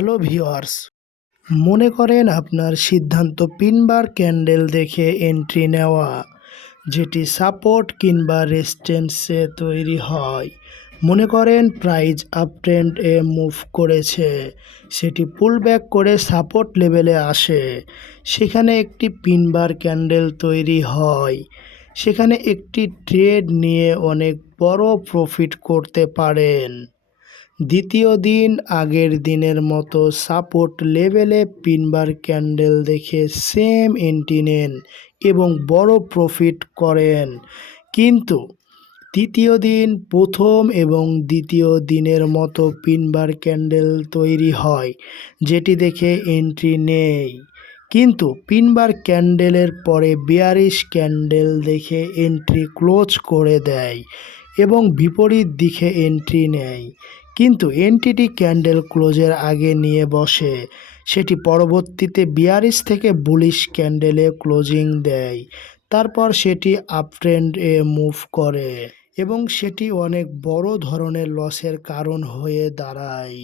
Hello viewers, মনে করেন আপনার সিদ্ধান্ত পিন বার ক্যান্ডেল দেখে এন্ট্রি নেওয়া, যেটি সাপোর্ট কিংবা রেজিস্ট্যান্সে তৈরি হয়। মনে করেন প্রাইস আপট্রেন্ডে মুভ করেছে, সেটি পুল ব্যাক করে সাপোর্ট লেভেলে আসে, সেখানে একটি পিন বার ক্যান্ডেল তৈরি হয়। সেখানে একটি ট্রেড নিয়ে অনেক বড় প্রফিট করতে পারেন। দ্বিতীয় দিন আগের দিনের মতো সাপোর্ট লেভেলে পিনবার ক্যান্ডেল দেখে সেম এন্ট্রি নেন এবং বড় প্রফিট করেন। কিন্তু তৃতীয় দিন প্রথম এবং দ্বিতীয় দিনের মতো পিনবার ক্যান্ডেল তৈরি হয়, যেটি দেখে এন্ট্রি নেই। কিন্তু পিনবার ক্যান্ডেলের পরে বেয়ারিশ ক্যান্ডেল দেখে এন্ট্রি ক্লোজ করে দেয় এবং বিপরীত দিকে এন্ট্রি নেয়। কিন্তু এন্ট্রিটি ক্যান্ডেল ক্লোজের আগে নিয়ে বসে, সেটি পরবর্তীতে বিয়ারিশ থেকে বুলিশ ক্যান্ডেলে ক্লোজিং দেয়। তারপর সেটি আপট্রেন্ডে মুভ করে এবং সেটি অনেক বড় ধরনের লসের কারণ হয়ে দাঁড়ায়।